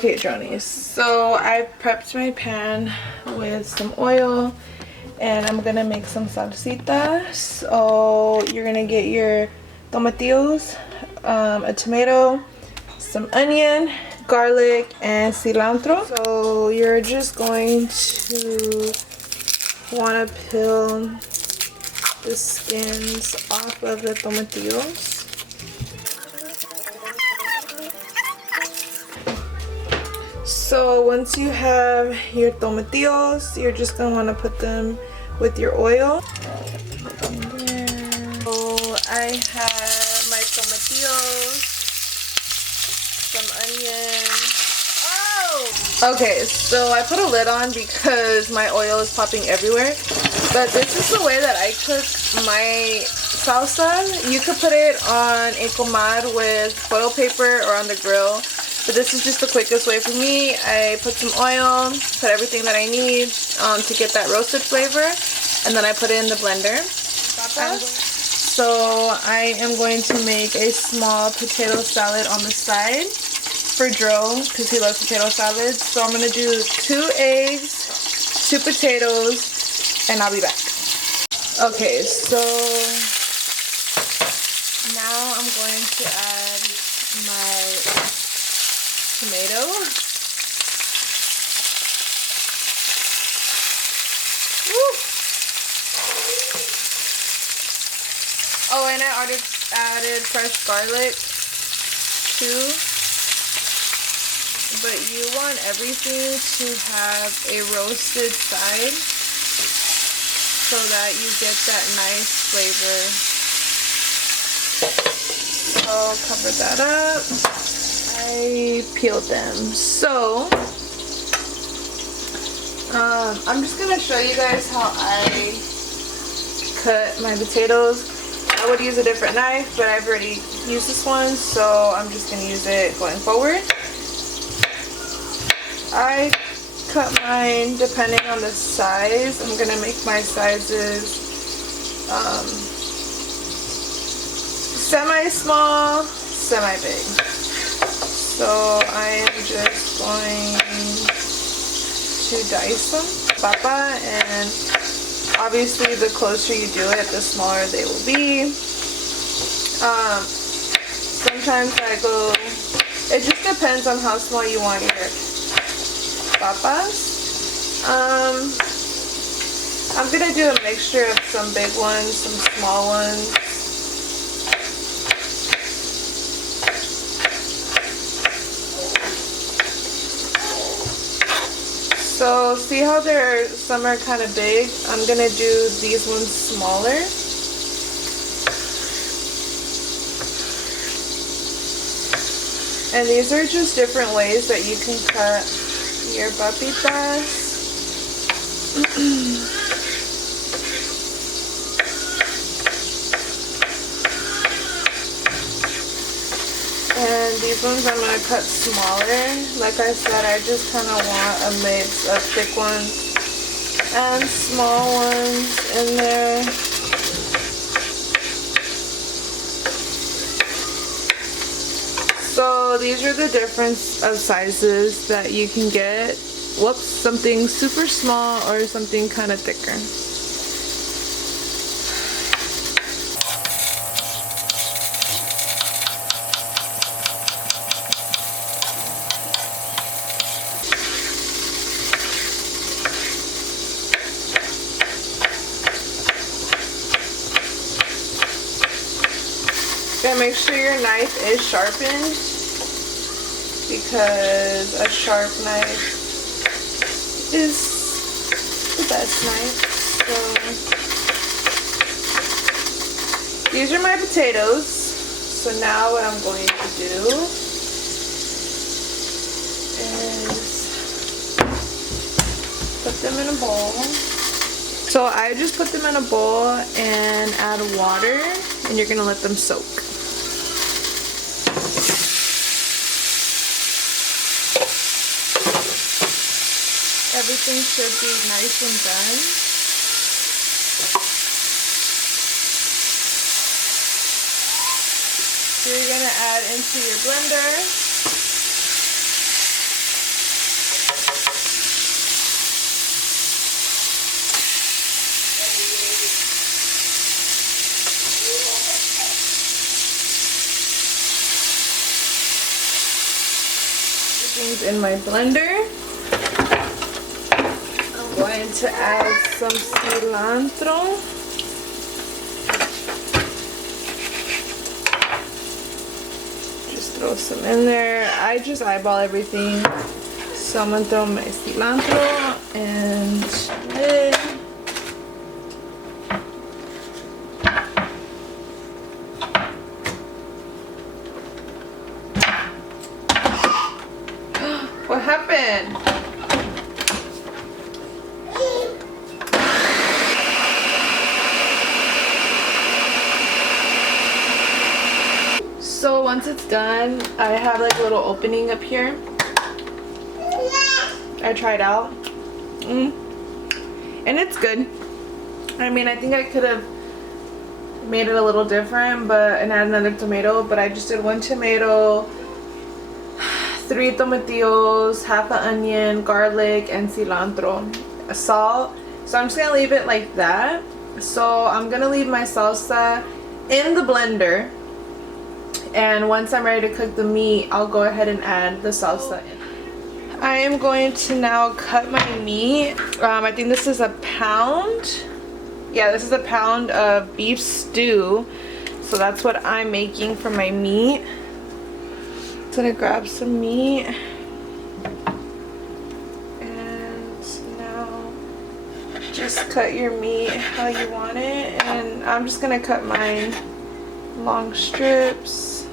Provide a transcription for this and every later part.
Okay, Johnny, so I prepped my pan with some oil and I'm gonna make some salsita. So you're gonna get your tomatillos, a tomato, some onion, garlic, and cilantro. So you're just going to want to peel the skins off of the tomatillos. So once you have your tomatillos, you're just gonna want to put them with your oil. So I have my tomatillos, some onion. Oh! Okay, so I put a lid on because my oil is popping everywhere. But this is the way that I cook my salsa. You could put it on a comal with foil paper or on the grill. But this is just the quickest way for me. I put some oil, put everything that I need to get that roasted flavor, and then I put it in the blender. So I am going to make a small potato salad on the side for Joe because he loves potato salad. So I'm going to do 2 eggs, 2 potatoes, and I'll be back. Okay, so now I'm going to add my tomato. Woo. Oh, and I added fresh garlic too. But you want everything to have a roasted side so that you get that nice flavor. So cover that up. I peeled them. So I'm just gonna show you guys how I cut my potatoes. I would use a different knife, but I've already used this one, so I'm just gonna use it going forward. I cut mine depending on the size. I'm gonna make my sizes semi-small, semi-big. So I am just going to dice them, papa, and obviously the closer you do it, the smaller they will be. Sometimes I go, it just depends on how small you want your papas. I'm gonna do a mixture of some big ones, some small ones. So see how some are kind of big? I'm gonna do these ones smaller. And these are just different ways that you can cut your papitas. And these ones I'm going to cut smaller. Like I said, I just kind of want a mix of thick ones and small ones in there. So these are the difference of sizes that you can get. Whoops, something super small or something kind of thicker. And make sure your knife is sharpened, because a sharp knife is the best knife. So these are my potatoes. So now what I'm going to do is put them in a bowl. So I just put them in a bowl and add water, and you're gonna let them soak. Everything should be nice and done. So you're going to add into your blender is in my blender. I'm going to add some cilantro. Just throw some in there. I just eyeball everything. So I'm gonna throw my cilantro and chili. What happened? So once it's done, I have like a little opening up here. I tried out. And it's good. I mean, I think I could have made it a little different, and add another tomato, but I just did 1 tomato, 3 tomatillos, half an onion, garlic, and cilantro, salt. So I'm just gonna leave it like that. So I'm gonna leave my salsa in the blender, and once I'm ready to cook the meat, I'll go ahead and add the salsa in. I am going to now cut my meat. I think this is a pound. Yeah, this is a pound of beef stew. So that's what I'm making for my meat. I'm gonna grab some meat. And now just cut your meat how you want it. And I'm just gonna cut mine long strips.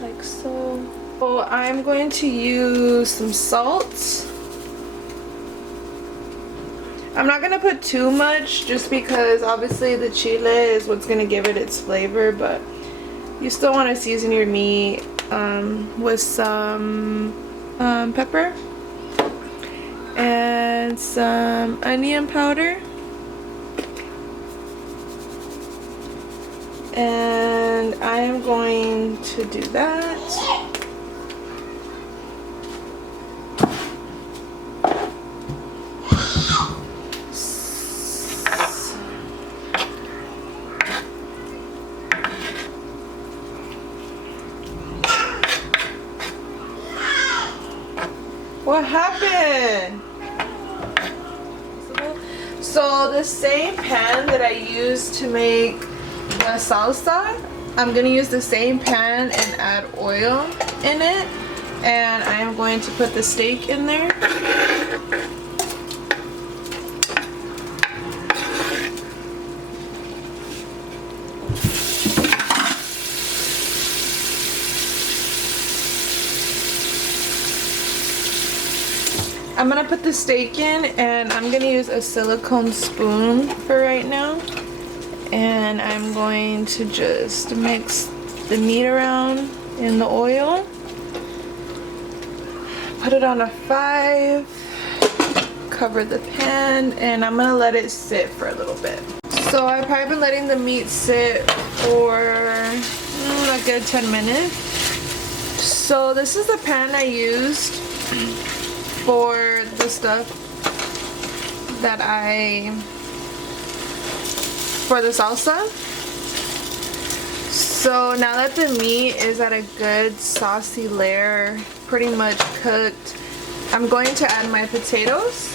Like so. So I'm going to use some salt. I'm not going to put too much just because obviously the chile is what's going to give it its flavor, but you still want to season your meat with some pepper and some onion powder. And I am going to do that. What happened? So the same pan that I used to make the salsa, I'm going to use the same pan and add oil in it. And I am going to put the steak in there. I'm gonna put the steak in, and I'm gonna use a silicone spoon for right now. And I'm going to just mix the meat around in the oil. Put it on a 5. Cover the pan, and I'm gonna let it sit for a little bit. So I've probably been letting the meat sit for a good 10 minutes. So this is the pan I used for the stuff that for the salsa. So now that the meat is at a good saucy layer, pretty much cooked, I'm going to add my potatoes.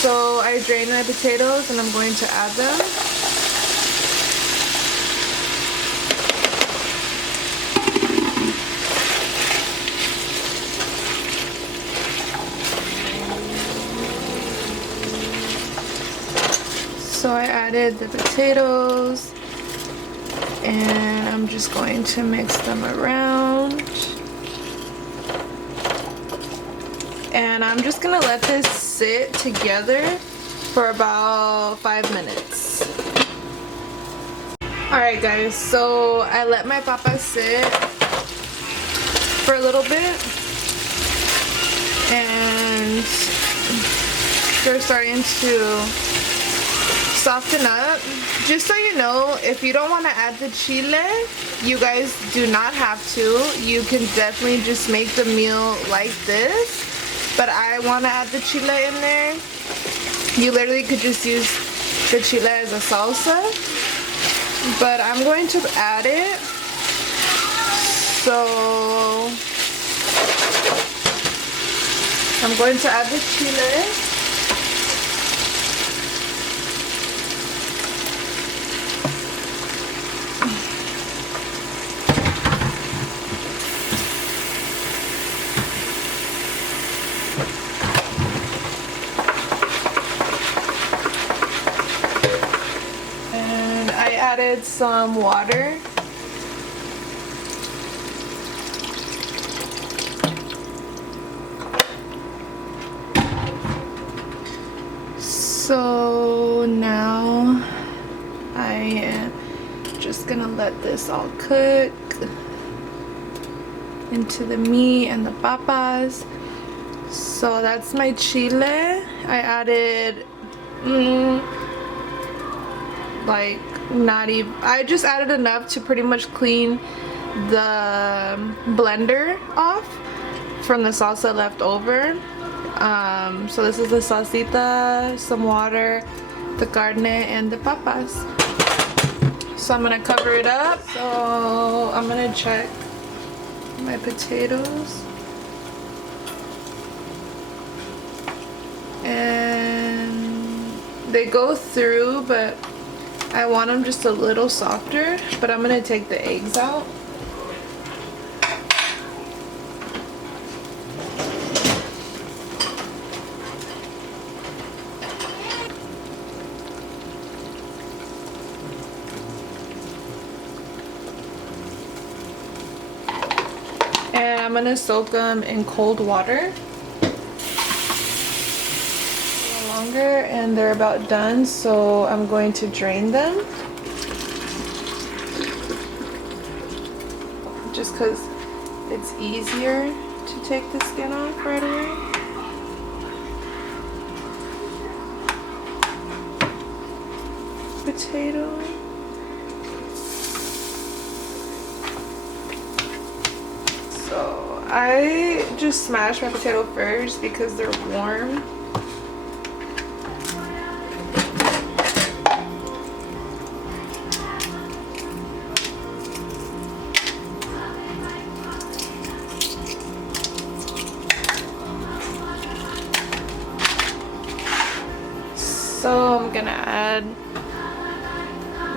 So I drained my potatoes and I'm going to add them. So I added the potatoes, and I'm just going to mix them around. And I'm just gonna let this sit together for about 5 minutes. Alright guys, so I let my papa sit for a little bit, and they're starting to soften up. Just so you know, if you don't want to add the chile, you guys do not have to. You can definitely just make the meal like this, but I want to add the chile in there. You literally could just use the chile as a salsa, but I'm going to add it So I'm going to add the chile. And I added some water. So now I am just gonna let this all cook into the meat and the papas. So that's my chile. I added like not even, I just added enough to pretty much clean the blender off from the salsa left over. So this is the salsita, some water, the carne, and the papas. So I'm gonna cover it up. So I'm gonna check my potatoes. And they go through, but I want them just a little softer. But I'm gonna take the eggs out. And I'm gonna soak them in cold water. Longer, and they're about done, so I'm going to drain them just because it's easier to take the skin off right away. Potato. So I just smash my potato first because they're warm. So I'm gonna add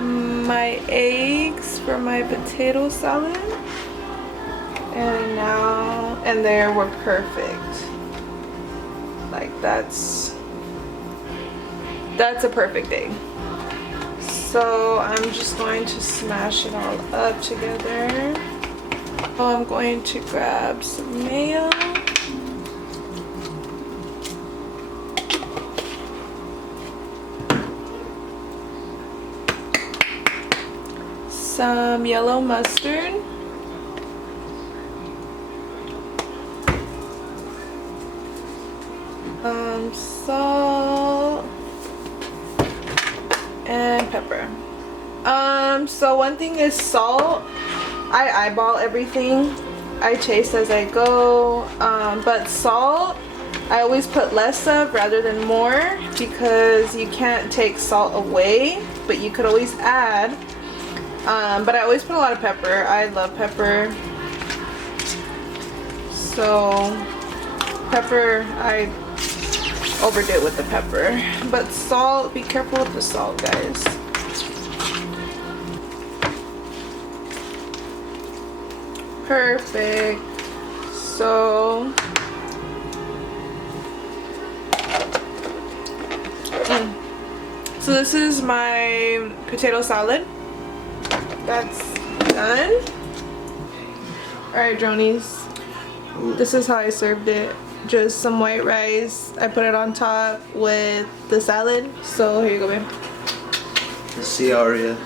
my eggs for my potato salad. And now, and there, we're perfect. Like that's a perfect egg. So I'm just going to smash it all up together. So I'm going to grab some mayo. Some yellow mustard. Salt and pepper. So one thing is salt. I eyeball everything. I taste as I go. But salt, I always put less of rather than more because you can't take salt away, but you could always add. But I always put a lot of pepper. I love pepper. So pepper, I overdid with the pepper. But salt, be careful with the salt, guys. Perfect. So so this is my potato salad. That's done. Alright, Dronies. This is how I served it. Just some white rice. I put it on top with the salad. So here you go, babe. Let's see, Aria.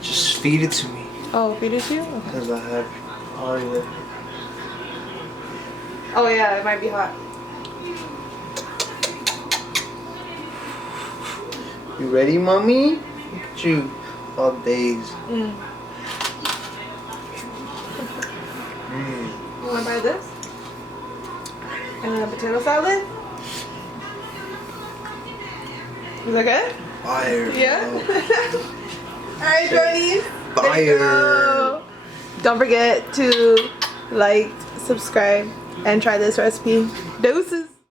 Just feed it to me. Oh, feed it to you? Okay. Because I have Aria. Oh yeah, it might be hot. You ready, mommy? Look at you. All days. You want to buy this? And a potato salad? Is that good? Fire. Yeah? Alright, Jordy. Fire. Don't forget to like, subscribe, and try this recipe. Deuces.